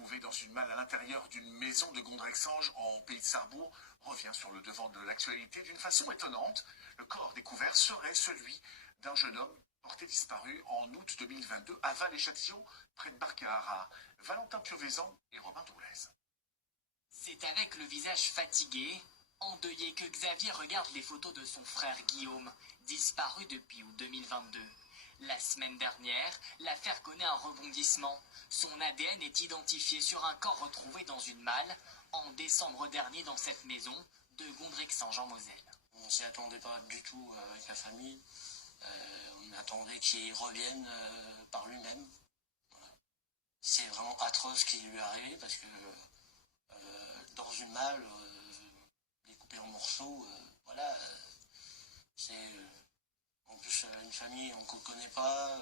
trouvé dans une malle à l'intérieur d'une maison de Gondrexange en pays de Sarrebourg revient sur le devant de l'actualité d'une façon étonnante. Le corps découvert serait celui d'un jeune homme porté disparu en août 2022 à Val-et-Châtillon, près de Barcard, Valentin Piovesan et Robin Doulez. C'est avec le visage fatigué, endeuillé, que Xavier regarde les photos de son frère Guillaume, disparu depuis août 2022. La semaine dernière, l'affaire connaît un rebondissement. Son ADN est identifié sur un corps retrouvé dans une malle en décembre dernier dans cette maison de Gondrexange en Moselle. On ne s'y attendait pas du tout avec la famille. On attendait qu'il revienne par lui-même. Voilà. C'est vraiment atroce ce qui lui est arrivé parce que dans une malle, découpée en morceaux, voilà, c'est en plus une famille qu'on ne connaît pas.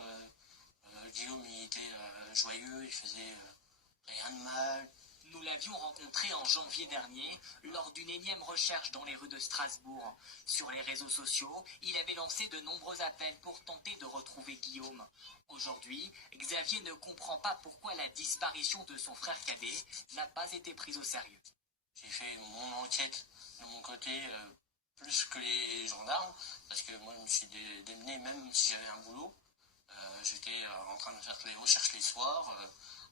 Guillaume, il était joyeux, il faisait rien de mal. Nous l'avions rencontré en janvier dernier lors d'une énième recherche dans les rues de Strasbourg. Sur les réseaux sociaux, il avait lancé de nombreux appels pour tenter de retrouver Guillaume. Aujourd'hui, Xavier ne comprend pas pourquoi la disparition de son frère cadet n'a pas été prise au sérieux. J'ai fait mon enquête de mon côté plus que les gendarmes, parce que moi je me suis démené même si j'avais un boulot. J'étais en train de faire les recherches les soirs,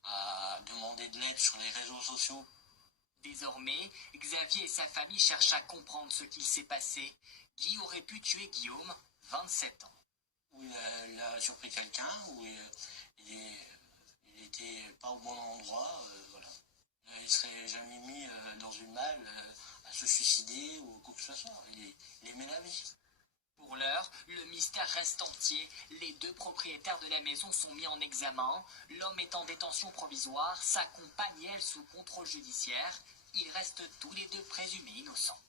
à demander de l'aide sur les réseaux sociaux. Désormais, Xavier et sa famille cherchent à comprendre ce qu'il s'est passé. Qui aurait pu tuer Guillaume, 27 ans? Où il a surpris quelqu'un, où il était pas au bon endroit, voilà. Il ne serait jamais mis dans une malle à se suicider ou quoi que ce soit. Il aimait la vie. Pour l'heure, le mystère reste entier. Les deux propriétaires de la maison sont mis en examen. L'homme est en détention provisoire, sa compagne, elle, sous contrôle judiciaire. Ils restent tous les deux présumés innocents.